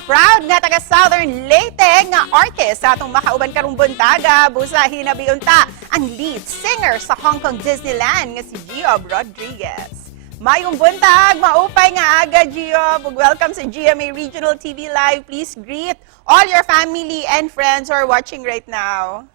ka-proud nga taga Southern Leyte nga artist sa atong makauban karong buntaga busa hinabiunta ang lead singer sa Hong Kong Disneyland nga si Giob Rodriguez. Mayong buntag, maupay nga aga Giob. Welcome sa GMA Regional TV Live. Please greet all your family and friends who are watching right now.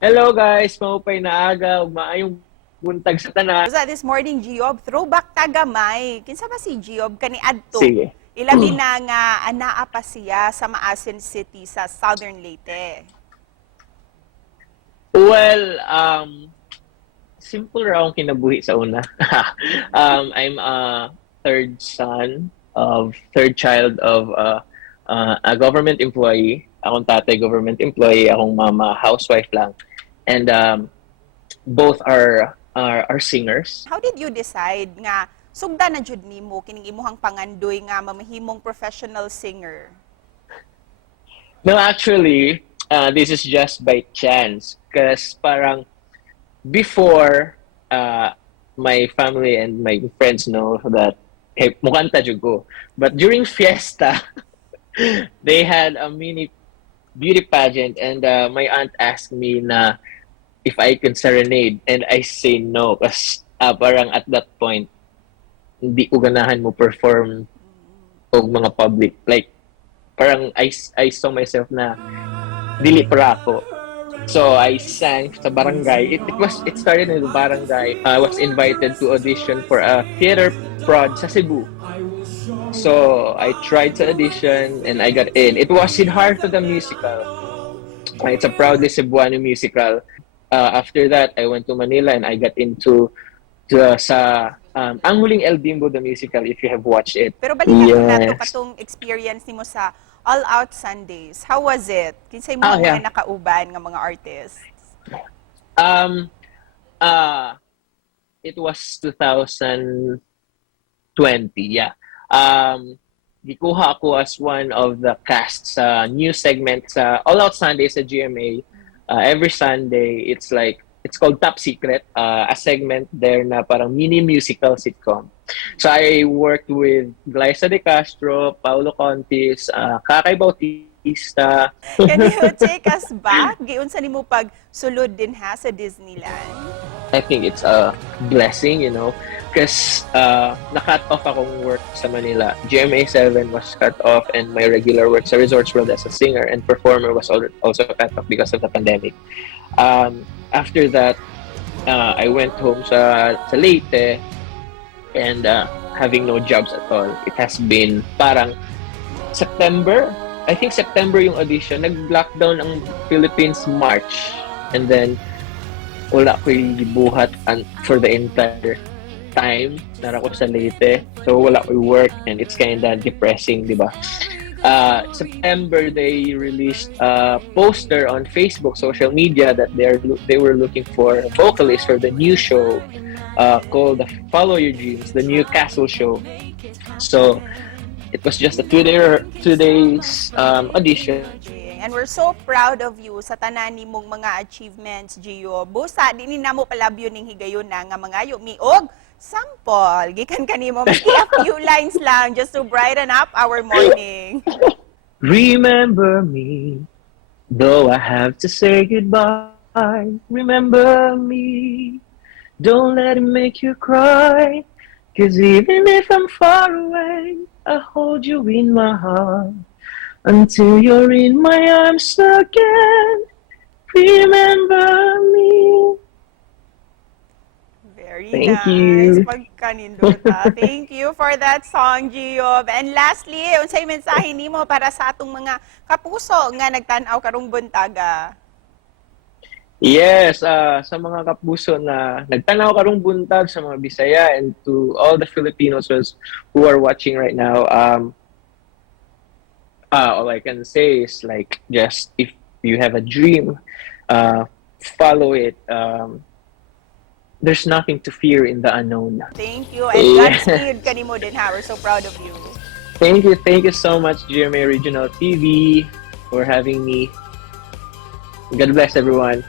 Hello guys, maupay na aga, maayong buntag sa tanan. Sa this morning Giob, throwback tagamay. Kinsa ba si Giob kani adto? Sige. Ilabi na nga anaa pa siya sa Maasin City sa Southern Leyte. Well, simple raw ang kinabuhi sa una. I'm a third child of a government employee. Akong tatay government employee, akong mama housewife lang. And both are singers. How did you decide nga sugda na jud nimo kining imuhang pangandoy nga mamahimong professional singer? No, actually, this is just by chance. Because parang before, my family and my friends know that hey, mukanta jud ko. But during fiesta, they had a mini beauty pageant and my aunt asked me na if I can serenade and I say no kasi parang at that point hindi ko ganahan mo perform og mga public, like parang I saw myself na dili para ako. So I sang sa barangay. It started in the barangay. I was invited to audition for a theater prod sa Cebu. So I tried to audition and I got in. It was in Heart of the Musical. It's a proudly Cebuano musical. After that, I went to Manila and I got into Ang Huling El Bimbo the musical, if you have watched it. Pero balikan ko nato katong experience nimo sa All Out Sundays. How was it? Kinsay mo mga nakauban nga mga artists? It was 2020, yeah. Gikuha ako as one of the cast sa new segment sa All Out Sundays sa GMA. Every Sunday, it's called Top Secret, a segment there na parang mini musical sitcom. So I worked with Glyza De Castro, Paulo Contis, Kakay Bautista. Can you take us back? Giun sa nimo pag sulod din ha sa Disneyland? I think it's a blessing, you know, because na-cut off akong work sa Manila. GMA 7 was cut off and my regular work sa Resorts World as a singer and performer was also cut off because of the pandemic. After that, I went home sa Leyte and having no jobs at all. It has been parang September. I think September yung audition. Nag-lockdown ang Philippines March. And then, wala ko yung buhat for the entire time na ako sa Leyte. So, wala ko work and it's kinda depressing, di ba? September, they released a poster on Facebook, social media, that they were looking for vocalists for the new show called Follow Your Dreams, the new Castle show. So it was just a 2 days audition. And we're so proud of you sa tanan nimong mga achievements, Gio. Busa, di na mo palabyo ning higayon na nga mga miog sample. Gikan kanimo maski a few lines lang just to brighten up our morning. Remember me, though I have to say goodbye. Remember me, don't let it make you cry. 'Cause even if I'm far away, I hold you in my heart. Until you're in my arms again. Remember me. Very Thank nice. you. Pagkanindota. Thank you for that song, Giob. And lastly, unsay mensahe nimo para sa atong mga kapuso nga nagtan-aw karong buntaga? Yes, sa mga kapuso na nagtanaw karong buntag, sa mga Bisaya, and to all the Filipinos who are watching right now, all I can say is just if you have a dream, follow it. There's nothing to fear in the unknown. Thank you, and Godspeed kanimo din ha. We're so proud of you. Thank you so much, GMA Regional TV, for having me. God bless everyone.